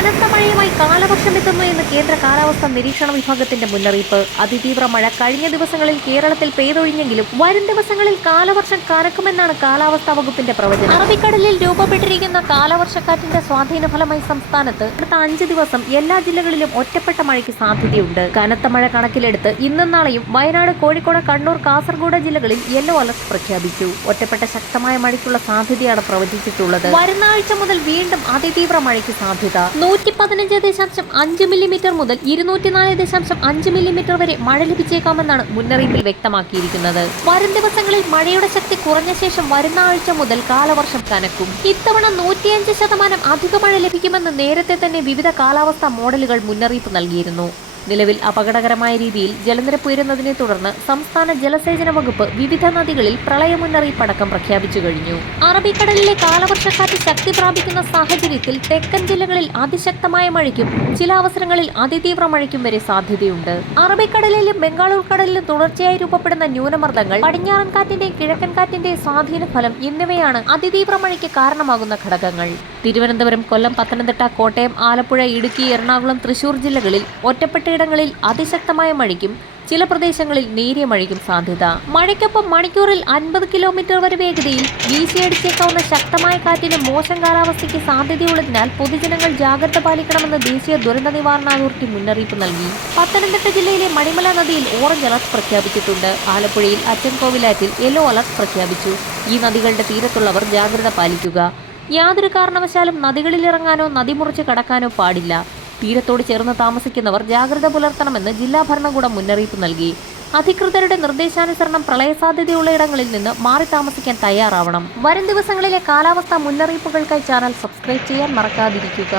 കനത്ത മഴയുമായി കാലവർഷം എത്തുന്നു എന്ന് കേന്ദ്ര കാലാവസ്ഥാ നിരീക്ഷണ വിഭാഗത്തിന്റെ മുന്നറിയിപ്പ്. അതിതീവ്ര മഴ കഴിഞ്ഞ ദിവസങ്ങളിൽ കേരളത്തിൽ പെയ്തൊഴിഞ്ഞെങ്കിലും വരും ദിവസങ്ങളിൽ കാലവർഷം കനക്കുമെന്നാണ് കാലാവസ്ഥാ വകുപ്പിന്റെ പ്രവചനം. അറബിക്കടലിൽ രൂപപ്പെട്ടിരിക്കുന്ന കാലവർഷക്കാറ്റിന്റെ സ്വാധീന ഫലമായി സംസ്ഥാനത്ത് അടുത്ത അഞ്ച് ദിവസം എല്ലാ ജില്ലകളിലും ഒറ്റപ്പെട്ട മഴയ്ക്ക് സാധ്യതയുണ്ട്. കനത്ത മഴ കണക്കിലെടുത്ത് ഇന്നും നാളെയും വയനാട് കോഴിക്കോട് കണ്ണൂർ കാസർഗോഡ് ജില്ലകളിൽ യെല്ലോ അലർട്ട് പ്രഖ്യാപിച്ചു. ഒറ്റപ്പെട്ട ശക്തമായ മഴയ്ക്കുള്ള സാധ്യതയാണ് പ്രവചിച്ചിട്ടുള്ളത്. വരുന്ന ആഴ്ച മുതൽ വീണ്ടും അതിതീവ്ര മഴയ്ക്ക് സാധ്യത. നൂറ്റി പതിനഞ്ച് ദശാംശം അഞ്ച് മില്ലിമീറ്റർ മുതൽ ഇരുന്നൂറ്റിനാല് ദശാംശം അഞ്ച് മില്ലിമീറ്റർ വരെ മഴ ലഭിച്ചേക്കാമെന്നാണ് മുന്നറിയിപ്പിൽ വ്യക്തമാക്കിയിരിക്കുന്നത്. വരും ദിവസങ്ങളിൽ മഴയുടെ ശക്തി കുറഞ്ഞ ശേഷം വരുന്ന ആഴ്ച മുതൽ കാലവർഷം കനക്കും. ഇത്തവണ നൂറ്റിയഞ്ച് ശതമാനം അധിക മഴ ലഭിക്കുമെന്ന് നേരത്തെ തന്നെ വിവിധ കാലാവസ്ഥാ മോഡലുകൾ മുന്നറിയിപ്പ് നൽകിയിരുന്നു. നിലവിൽ അപകടകരമായ രീതിയിൽ ജലനിരപ്പ് ഉയരുന്നതിനെ തുടർന്ന് സംസ്ഥാന ജലസേചന വകുപ്പ് വിവിധ നദികളിൽ പ്രളയ മുന്നറിയിപ്പ് അടക്കം പ്രഖ്യാപിച്ചു കഴിഞ്ഞു. അറബിക്കടലിലെ കാലവർഷക്കാറ്റ് ശക്തി പ്രാപിക്കുന്ന സാഹചര്യത്തിൽ തെക്കൻ ജില്ലകളിൽ അതിശക്തമായ മഴയ്ക്കും ചില അവസരങ്ങളിൽ അതിതീവ്ര മഴയ്ക്കും വരെ സാധ്യതയുണ്ട്. അറബിക്കടലിലും ബംഗാൾ ഉൾക്കടലിലും തുടർച്ചയായി രൂപപ്പെടുന്ന ന്യൂനമർദ്ദങ്ങൾ പടിഞ്ഞാറൻ കാറ്റിന്റെയും കിഴക്കൻ കാറ്റിന്റെയും സ്വാധീന ഫലം എന്നിവയാണ് അതിതീവ്ര മഴയ്ക്ക് കാരണമാകുന്ന ഘടകങ്ങൾ. തിരുവനന്തപുരം കൊല്ലം പത്തനംതിട്ട കോട്ടയം ആലപ്പുഴ ഇടുക്കി എറണാകുളം തൃശൂർ ജില്ലകളിൽ ഒറ്റപ്പെട്ടയിടങ്ങളിൽ അതിശക്തമായ മഴയ്ക്കും ചില പ്രദേശങ്ങളിൽ നേരിയ മഴയ്ക്കും സാധ്യത. മഴയ്ക്കൊപ്പം മണിക്കൂറിൽ അൻപത് കിലോമീറ്റർ വരെ വേഗതയിൽ വീശിയടിച്ചേക്കാവുന്ന ശക്തമായ കാറ്റിന് മോശം കാലാവസ്ഥയ്ക്ക് സാധ്യതയുള്ളതിനാൽ പൊതുജനങ്ങൾ ജാഗ്രത പാലിക്കണമെന്ന് ദേശീയ ദുരന്ത നിവാരണ അതോറിറ്റി മുന്നറിയിപ്പ് നൽകി. പത്തനംതിട്ട ജില്ലയിലെ മണിമല നദിയിൽ ഓറഞ്ച് അലർട്ട് പ്രഖ്യാപിച്ചിട്ടുണ്ട്. ആലപ്പുഴയിൽ അച്ചൻകോവിലാറ്റിൽ യെല്ലോ അലർട്ട് പ്രഖ്യാപിച്ചു. ഈ നദികളുടെ തീരത്തുള്ളവർ ജാഗ്രത പാലിക്കുക. യാതൊരു കാരണവശാലും നദികളിലിറങ്ങാനോ നദി മുറിച്ച് കടക്കാനോ പാടില്ല. തീരത്തോട് ചേർന്ന് താമസിക്കുന്നവർ ജാഗ്രത പുലർത്തണമെന്ന് ജില്ലാ ഭരണകൂടം മുന്നറിയിപ്പ് നൽകി. അധികൃതരുടെ നിർദ്ദേശാനുസരണം പ്രളയസാധ്യതയുള്ള ഇടങ്ങളിൽ നിന്ന് മാറി താമസിക്കാൻ തയ്യാറാവണം. വരും ദിവസങ്ങളിലെ കാലാവസ്ഥാ മുന്നറിയിപ്പുകൾക്കായി ചാനൽ സബ്സ്ക്രൈബ് ചെയ്യാൻ മറക്കാതിരിക്കുക.